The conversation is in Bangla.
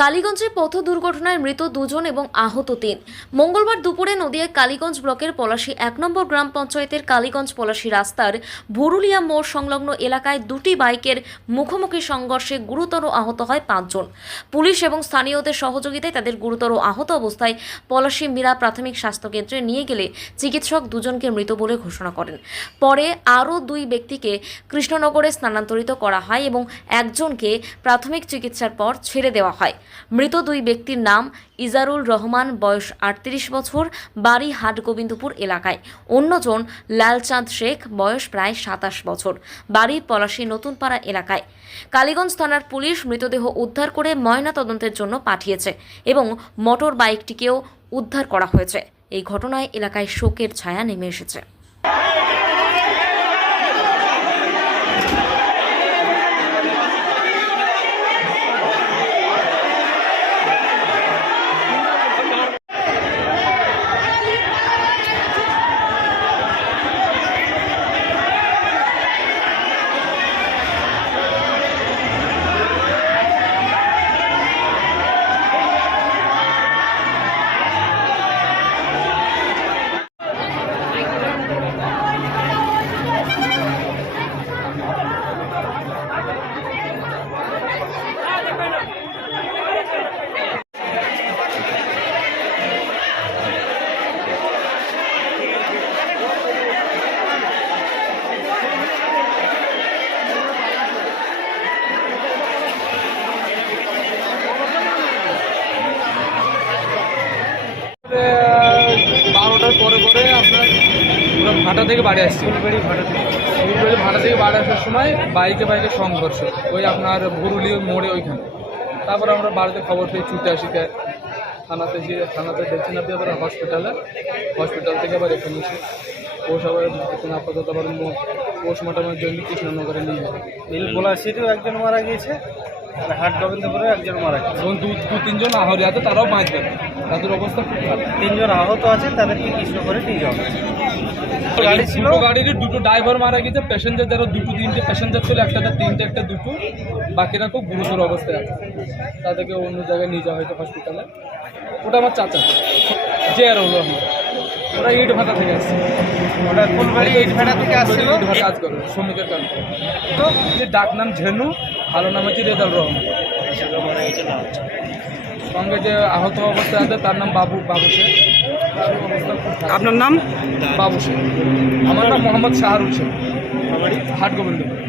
কালীগঞ্জে পথ দুর্ঘটনায় মৃত দুজন এবং আহত ৩। মঙ্গলবার দুপুরে নদিয়ার কালীগঞ্জ ব্লকের পলাশী ১ নম্বর গ্রাম পঞ্চায়েতের কালীগঞ্জ পলাশী রাস্তার ভুরুলিয়া মোড় সংলগ্ন এলাকায় দুটি বাইকের মুখোমুখি সংঘর্ষে গুরুতর আহত হয় ৫ জন। পুলিশ এবং স্থানীয়দের সহযোগিতায় তাদের গুরুতর আহত অবস্থায় পলাশী মীরা প্রাথমিক স্বাস্থ্যকেন্দ্রে নিয়ে গেলে চিকিৎসক দুজনকে মৃত বলে ঘোষণা করেন। পরে আরও ২ ব্যক্তিকে কৃষ্ণনগরে স্থানান্তরিত করা হয় এবং একজনকে প্রাথমিক চিকিৎসার পর ছেড়ে দেওয়া হয়। মৃত ২ ব্যক্তির নাম ইজারুল রহমান, বয়স ৩৮ বছর, বাড়ি হাটগোবিন্দপুর এলাকায়। অন্যজন লালচাঁদ শেখ, বয়স প্রায় ২৭ বছর, বাড়ি পলাশী নতুনপাড়া এলাকায়। কালীগঞ্জ থানার পুলিশ মৃতদেহ উদ্ধার করে ময়নাতদন্তের জন্য পাঠিয়েছে এবং মোটর বাইকটিকেও উদ্ধার করা হয়েছে। এই ঘটনায় এলাকায় শোকের ছায়া নেমে এসেছে। বারোটার পরে আপনার ভাটা থেকে বাড়ি আসছি। ভাটা থেকে বাড়ি আসার সময় বাইকে সংঘর্ষ, ওই আপনার ভুরুলি মোড়ে ওইখানে। তারপর আমরা বাড়িতে খবর পেয়ে ছুটে আসি, থানাতে দেখছি না, দিয়ে আবার হসপিটাল থেকে আবার এখানে এসে আপাতত আবার পোস্টমর্টমের জন্য কৃষ্ণনগরে নিয়ে যাবে। পলাশীতেও একজন মারা গিয়েছে, আর হাটগোবিন্দপুরে একজন মারা গেছে। এবং ২-৩ জন আহত আছে, তারাও বাঁচবে, তাদের অবস্থা খুব খারাপ। ৩ জন আহত আছে, তাদেরকে কৃষ্ণনগরে নিয়ে যাওয়া হয়েছে। গাড়ি ছিল, গাড়ির দুটো ড্রাইভার মারা গেছে, প্যাসেঞ্জার যারা ২-৩টে প্যাসেঞ্জার ছিল, একটা ৩টে, একটা ২টো, বাকিরা খুব গুরুতর অবস্থায় আছে। তাদেরকে অন্য জায়গায় নিয়ে যাওয়া হয়তো হসপিটালে। ওটা আমার চাচা জেয়ার হলো, ওরা ইট ভাটা থেকে আসছে। ওটা ফুলবাড়ি ইট ভাটা থেকে আসছিল, ইট ভাটা কাজ করে, শ্রমিকের কাজ করে। তো ডাক নাম ঝেনু, ভালো নাম হচ্ছে রেজাল রহমান। সঙ্গে যে আহত অবস্থায় আছে তার নাম বাবু শেখ। আপনার নাম? বাবু শেখ। আমার নাম মোহাম্মদ শাহরুল শেখ, হাটগোবিন্দপুর।